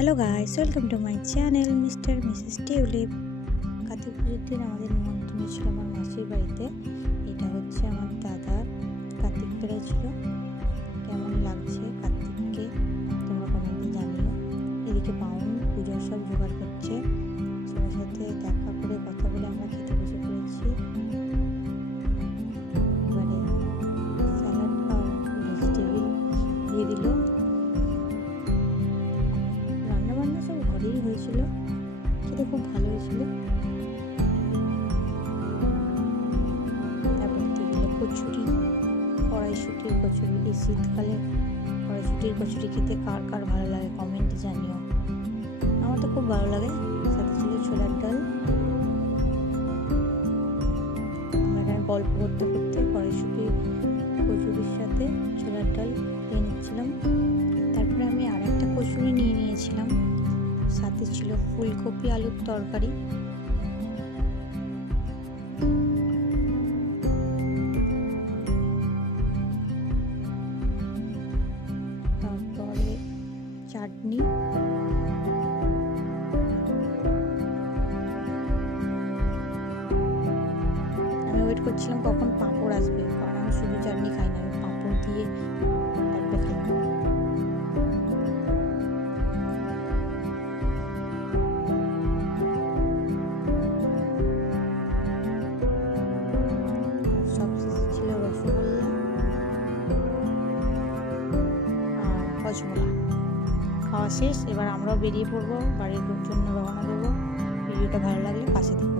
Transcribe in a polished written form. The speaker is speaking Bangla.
Hello guys, welcome to my channel mister Mrs tulip. Kartik পুজোর দিন আমাদের নিমন্ত্রণ ছিল আমার মাসির বাড়িতে। এটা হচ্ছে আমার দাদা কার্তিক পেরেছিল। কেমন লাগছে কার্তিককে তোমরা কমেন্টে জানিও। এদিকে বাউন পুজোর সব জোগাড় করছে, সবার সাথে দেখা করে কথা বলে আমরা খেতে বসে পড়েছি। এবারে স্যালাড আর ভেজিটেবিল দিয়ে দিল। রান্নাবান্না সব ঘরেই হয়েছিল, খেতে খুব ভালো হয়েছিল। তারপরে দিয়ে দিল কচুরি, কড়াইশুঁটির কচুরি। এই শীতকালে কড়াইশুঁটির কচুরি খেতে কার কার ভালো লাগে কমেন্টে জানিও। আমার তো খুব ভালো লাগে। সাথে ছিল ছোলার ডাল। আমরা এখানে গল্প করতে করতে কড়াইশুঁটির কচুরির সাথে ছোলার ডাল খেয়ে নিচ্ছিলাম। তারপরে আমি আর একটা কচুরি নিয়ে নিয়েছিলাম, সাথে ছিল ফুলকপি আলুর তরকারি। তারপরে চাটনি। আমি ওয়েট করছিলাম কখন পাঁপড় আসবে, কারণ আমি শুধু চাটনি খাই না, আমি পাঁপড় দিয়ে একটা খাই। সবশেষে ছিল রসগোল্লা আর হজমোলা। খাওয়া শেষ, এবার আমরাও বেরিয়ে পড়বো, বাড়ির লোকজন রওনা দেবো। ভিডিওটা ভালো লাগলে পাশে থাকবে।